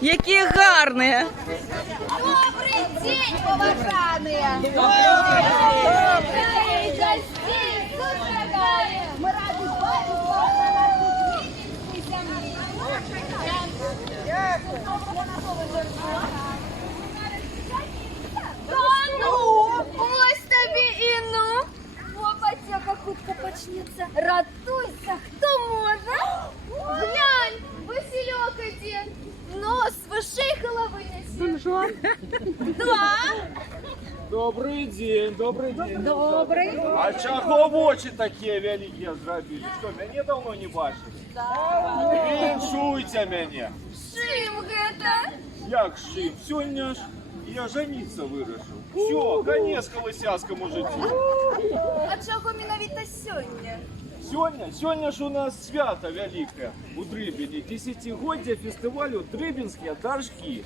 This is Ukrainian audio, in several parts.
Які гарні! Добрый день, поважанные! Добрый гостей, дорогая! Мы рады вас на нашей Да ну! Ось тобі і ну! Лопатяка хутко почнеться. Ратуйся, хто може? Глянь, Васильок один. Нос выше головы несет. Да. Добрий день, добрий день. Добрий. А чого в очі такі великі зробили? Що, мене давно не бачили? Віншуйте мене. Шим гэта. Як шим? Сьогодні ж я жениться вирішив. Все, конець колосяцькому життю. А чого менавіта сьогодні? Сьогодні ж у нас свято велике у Дрибіні. 10-годдя фестивалю «Дрибінські дорожки».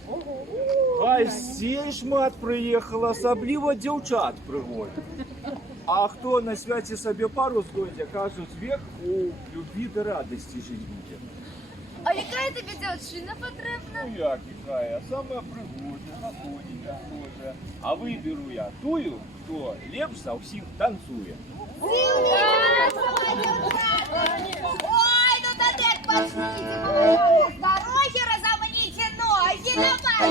Гостей шмат приїхало, особливо дівчат пригодять. А хто на святі собі пару здойде, кажуть, век у любві до радості жить буде. А яка тобі дівчина потрібна? Ну як яка? Саме пригодна, находиться теж. А виберу я тую, хто лепш за всіх танцює. Ой, ну так почните, с дороги разомните ноги, давай,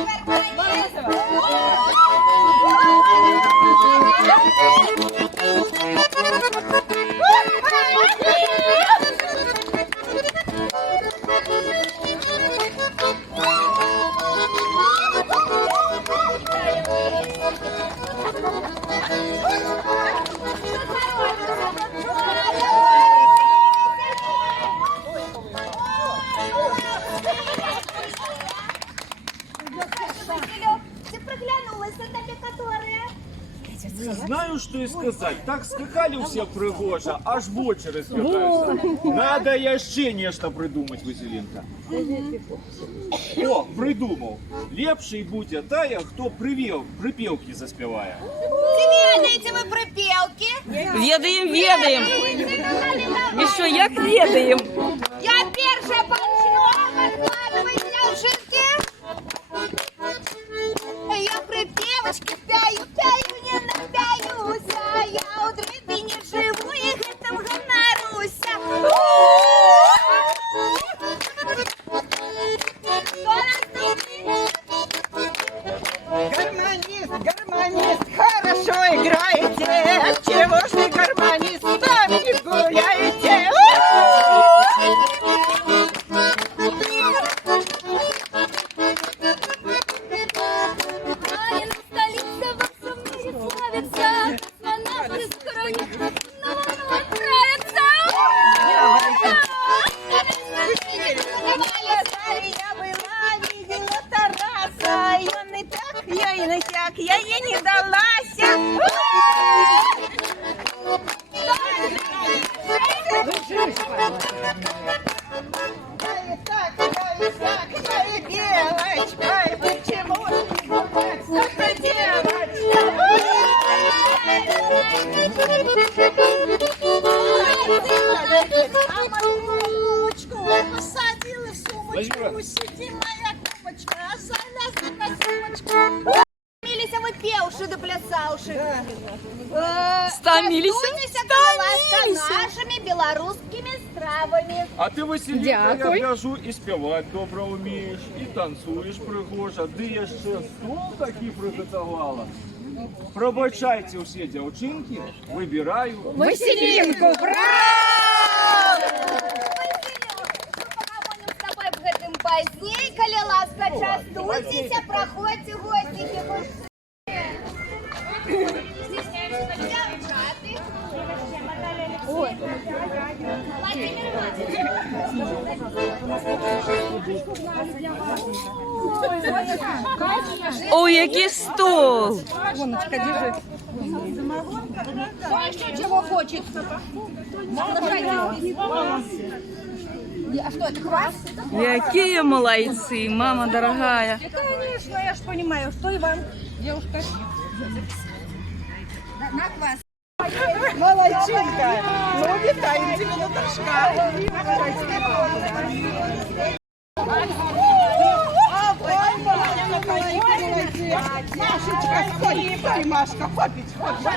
Ты проглянулась, это тебе которая? Не знаю, что и сказать. Так скакали все пригожа, аж в очі розглядаються. Надо ще нечто придумать, Василинка. О, придумав. Лепший буде тая, хто припевки заспіває. Ведаете вы припевки? Ведаем. І що, як ведаем? Я первая почну, откладывай девушки. Я припевочки пяю, не напяюсь, а я у Дрибіні живу і гэтым ганаруся. Гармонист, хорошо играете. Чего ж вы, гармонист, с нами не гуляете? Ай, ну столица во всем мире славится, космонавты с хроник на Луну отправятся. Я была, видела Тараса, и он и так, я и на сяк, я ей не далась. Я и так, я и белочка, и почему не гулять с такой девочкой? А мою ручку посадила в сумочку, сиди, моя кумочка, а залезла на сумочку. Милися ви певши да плясавши. Стамились? Частуйтеся, ласка, нашими белорусскими стравами. А ти, Василинка, я гляжу, і співати добре вмієш, і танцюєш пригожа, де я ще стол такий приготувала. Пробачайте усі дівчинки, вибираю. Василинку, Погамоним с тобой в гэтым поздней, коли ласка, частуйтеся, проходьте гостики. Стесняемся девчаты. Ой. Владимир Ой, який стол! Кто еще чего хочет? А что, это квас? Які молодці, мама дорогая. Конечно, я ж понимаю, что Иван, девушка. На квас. Молодчинка. Ну, вітаємо тебе до торжка. Машечка, стой, Машка, хопить, хопить.